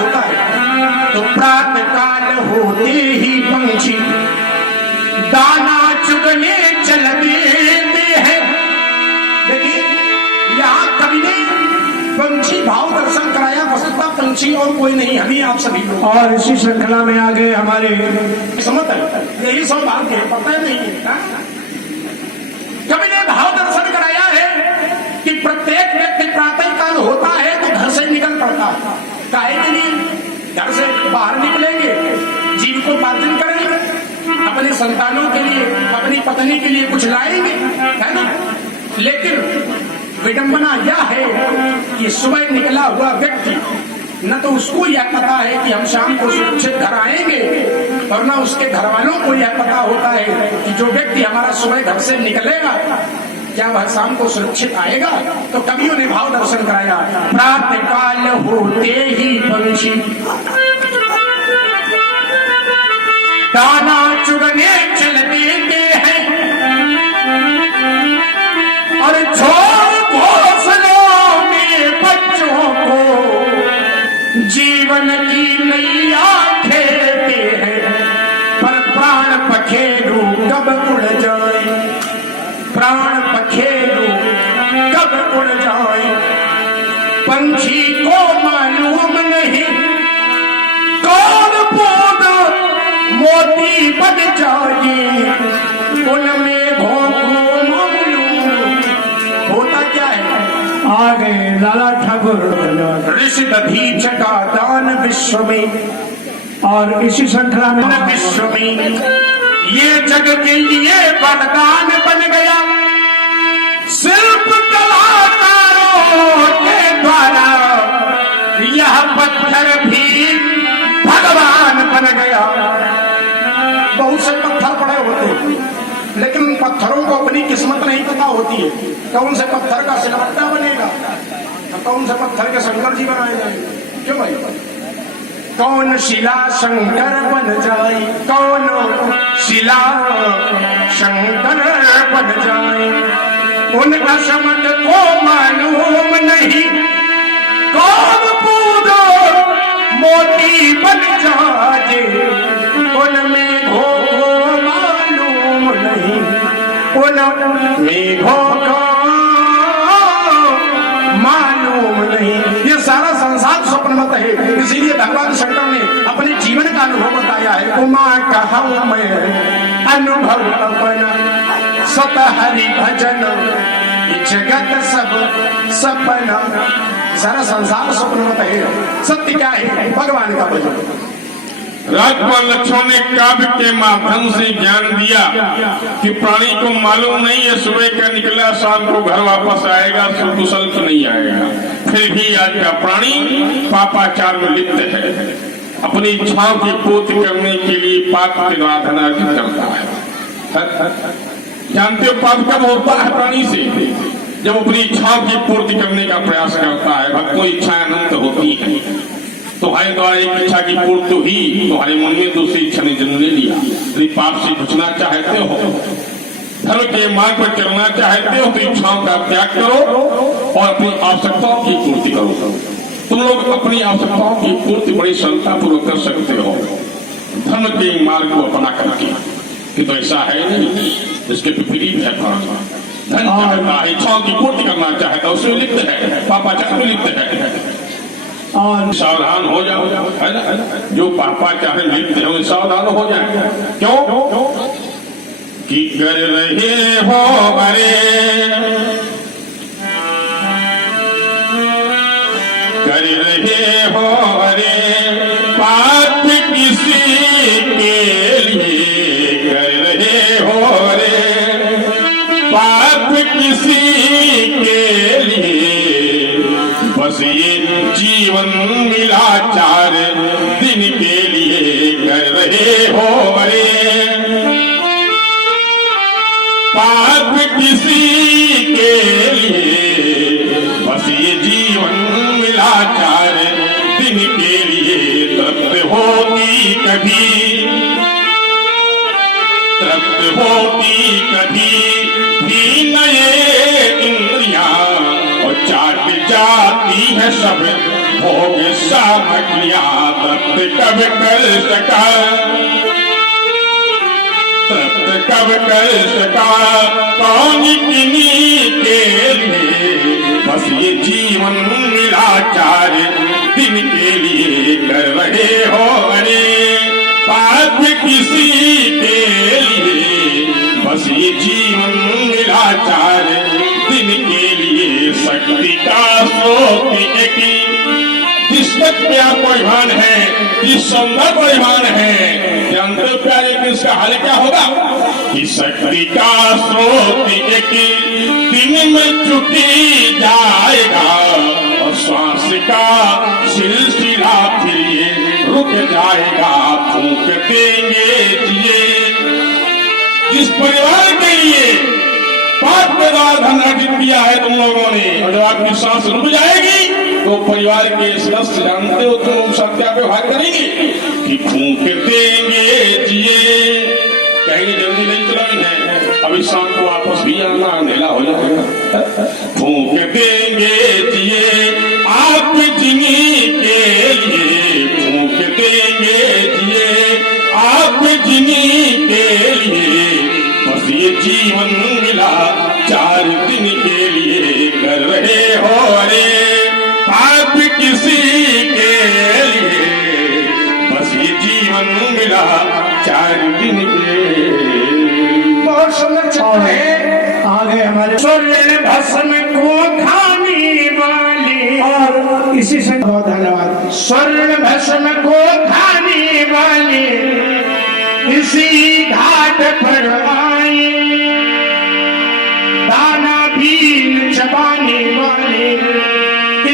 होता है। तो प्रातः काल होते ही पंछी दाना चुगने चल देते हैं। देखिए यहाँ कवि ने पंछी भाव दर्शन कराया, वस्तुता पंछी और कोई नहीं, हमें आप सभी लोग। और इसी श्रृंखला में आगे हमारे समझ यही सब बात है, पता नहीं है। कवि ने भाव दर्शन कराया है कि प्रत्येक व्यक्ति प्रातः काल होता है तो घर से निकल पड़ता है। काहे के लिए? घर से बाहर निकलेंगे, जीव को पार्जन करेंगे, अपने संतानों के लिए, अपनी पत्नी के लिए कुछ लाएंगे, है ना। लेकिन विडंबना यह है कि सुबह निकला हुआ व्यक्ति न तो उसको यह पता है कि हम शाम को सुरक्षित घर आएंगे, और न उसके घर वालों को यह पता होता है कि जो व्यक्ति हमारा सुबह घर से निकलेगा क्या वह शाम को सुरक्षित आएगा। तो कवियों ने भाव दर्शन कराया, प्रातः काल होते ही पंछी दाना चुगने चल देते हैं, और छोड़ घोंसलों में बच्चों को जीवन की नैया खेलते हैं। पर प्राण पखेरु कब उड़ जाए, प्राण पखेरु कब उड़ जाए, पंछी को मालूम नहीं कौन पौधा मोती बन जाए, उनमें घोंघू मालूम होता क्या है। आगे लाला ठाकुर ऋषि दधीच का दान विश्व में, और इसी श्रृंखला में विश्व में ये जग के लिए वरदान बन गया। शिल्प कलाकारों के द्वारा यह पत्थर भी भगवान बन गया। बहुत से पत्थर पड़े होते हैं, लेकिन उन पत्थरों को अपनी किस्मत नहीं पता होती है। कौन से पत्थर का सिलवट्टा बनेगा, कौन से पत्थर के शंकर जी बनाए जाएंगे। क्यों भाई? कौन शिला शंकर बन जाए, कौन शिला शंकर बन जाए, उन असमत को मालूम नहीं कौन पूजो मोती बन जाए, उनमें घोघो मालूम नहीं, उनमें घोघो मालूम नहीं। ये सारा संसार स्वप्नवत है, इसीलिए भगवान शंकर ने अपने जीवन का अनुभव बताया है। उमा कहा मैं अनुभव अपना सत हरि भजन, जगत सब सपना। सारा संसार स्वप्नवत है, सत्य क्या है? भगवान का भजन। राजकुमार लक्ष्मण ने काव्य के माध्यम से ज्ञान दिया कि प्राणी को मालूम नहीं है सुबह का निकला शाम को घर वापस आएगा, सुकुशल तो नहीं आएगा। फिर भी आज का प्राणी पापाचार में लिप्त है, अपनी इच्छाओं की पूर्ति करने के लिए पाप की आराधना करता है। जानते हो पाप कब होता है प्राणी से? जब अपनी इच्छाओं की पूर्ति करने का प्रयास करता है। भक्तों इच्छाएं अनंत होती है, तुम्हारे द्वारा एक इच्छा की पूर्ति हुई, तुम्हारे मन में दूसरी इच्छा ने जन्म ले लिया। यदि पाप से बचना चाहते हो, धर्म के मार्ग पर चलना चाहते हो, तो इच्छाओं का त्याग करो और अपनी आवश्यकताओं की पूर्ति करो। तुम लोग अपनी आवश्यकताओं की पूर्ति बड़ी सरलता पूर्वक कर सकते हो धर्म के मार्ग को अपना करके। कि तो ऐसा है नहीं, इसके विपरीत है। धन चाहता है, इच्छाओं की पूर्ति करना चाहता है, उसमें लिप्त है, पापाचार में लिप्त है। और सावधान हो जाओ, है ना? जो पापाचार में लिप्त है सावधान हो जाए। क्यों? कि कर रहे हो अरे, कर रहे हो अरे पाप किसी के लिए, कर रहे हो अरे पाप किसी के लिए, बस ये जीवन मिला 4 दिन के लिए। कर रहे हो अरे पाप किसी के लिए, बस ये जीवन मिला 4 दिन के लिए। तृप्त होती कभी, तृप्त होती कभी भी नए इंद्रियां, और चाट जाती है सब भोग सामग्रियां तप्त कब कर सका, तप्त कब कर सका, कौन किन्हीं के लिए बस ये जीवन मिला 4 दिन के लिए कर रहे हो अरे पाप किसी के लिए बस ये जीवन मिला 4 दिन के लिए शक्ति का स्रोत एक किस्मत क्या परिमाण है, किस सौंदर्य परिमाण है, जानते हो प्यारे कि इसका हाल क्या होगा कि शक्ति का स्रोत एक दिन में चुकी जाएगा और श्वास का सिलसिला फिर ये रुक जाएगा, फूंक देंगे जिए जिस परिवार के लिए पाप के द्वारा धन अर्जित किया है तुम लोगों ने, और जब आपकी सांस रुक जाएगी तो परिवार के सदस्य जानते हो तुम लोग साथ क्या व्यवहार करेंगे कि फूंक देंगे जिए, कहीं जल्दी नहीं चलानी है, अभी शाम को वापस भी आना, अंधेला हो जाएगा, फूंक देंगे जिए आप जिन्हीं के लिए, फूंक देंगे जिए आप जिन्हीं के लिए बस ये जीवन मिला 4 दिन के लिए कर रहे हो अरे पाप किसी के लिए बस ये जीवन मिला 4 दिन के लिए। बहुत सुंदर छाप है। आगे हमारे स्वर्ण भस्म को खाने वाली, और इसी से बहुत धन्यवाद। स्वर्ण भस्म को खाने वाली इसी घाट पर आए, दाना भी चबाने वाले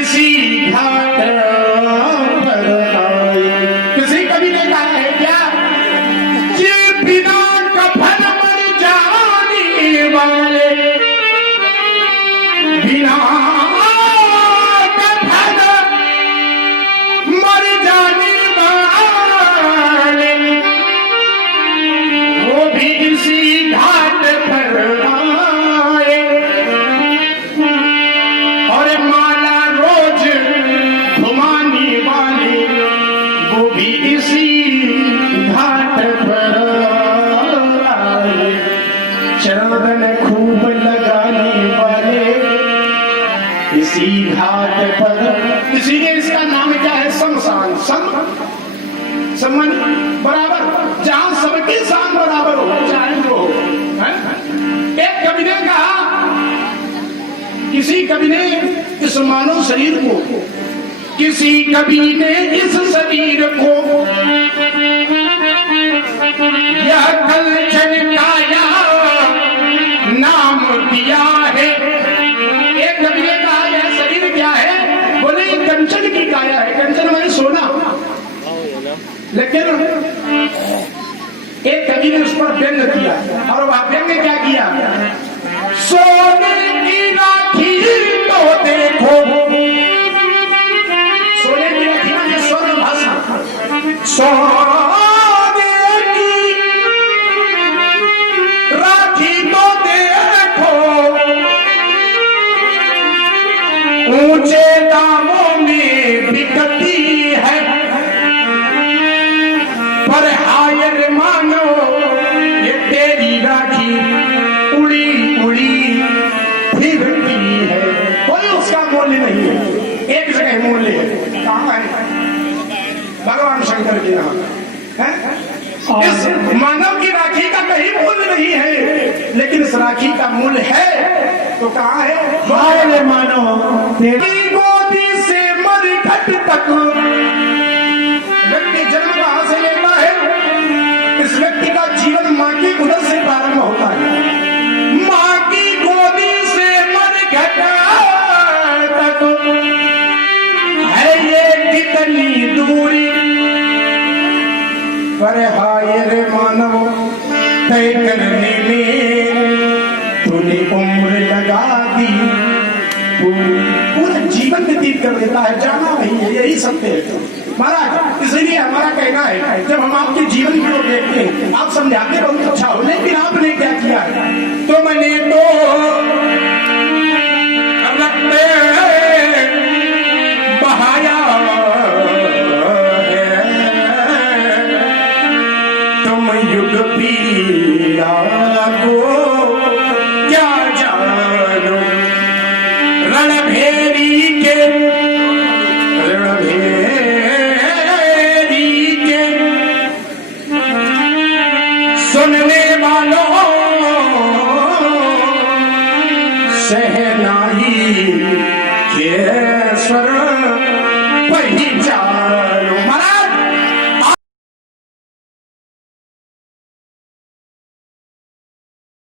इसी घाट पर आए। किसी कवि ने कहा है क्या ये बिना कफन मर जाने वाले, बिना कफन मर जाने वाले वो भी इसी घाट पर आए, और माला रोज घुमाने वाले वो भी इसी घाट पर आए, चंदन खूब लगाने वाले इसी घाट पर, इसीलिए इसका नाम क्या है शमशान, सम्मान बराबर, जहां सबकी शान बराबर हो चाहे जो हो। एक कवि ने कहा, किसी कवि ने इस मानव शरीर को, किसी कवि ने इस शरीर को यह कलचन काया नाम दिया है। एक कवि ने कहा यह शरीर क्या है, बोले कंचन की काया है, कंचन माने सोना, लेकिन एक कवि ने उस पर व्यंग किया, और वह व्यंग क्या किया, सोने की राखी तो देखो, सोने की राखी माने स्वर्ण भाषा, सोने की राखी तो देखो ऊंचे दामों में बिकती है, पर हायर मानो ये तेरी राखी उड़ी उड़ी फिरती है, कोई उसका मूल्य नहीं है, एक जगह मूल्य है, कहाँ है, भगवान शंकर के नाम है। इस मानव की राखी का कहीं मूल्य नहीं है, लेकिन इस राखी का मूल्य है तो कहाँ है, हाय मानो तेरी गोदी से मरघट तक व्यक्ति जन्म कहां से लेता है, इस व्यक्ति का जीवन माँ की उदर से प्रारंभ होता है, माँ की गोदी से मरघट तक है ये कितनी दूरी, पर हाय रे मानव तय करने में तूने उम्र लगा दी, पूरा जीवन व्यतीत कर देता है, जाना नहीं है, यही सत्य है महाराज। इसलिए हमारा कहना है जब हम आपके जीवन को देखते हैं आप समझाते बहुत अच्छा हो, लेकिन आपने क्या किया है, तो मैंने तो रक्त बहाया सुनने वालों सहनाई के स्वर पहचान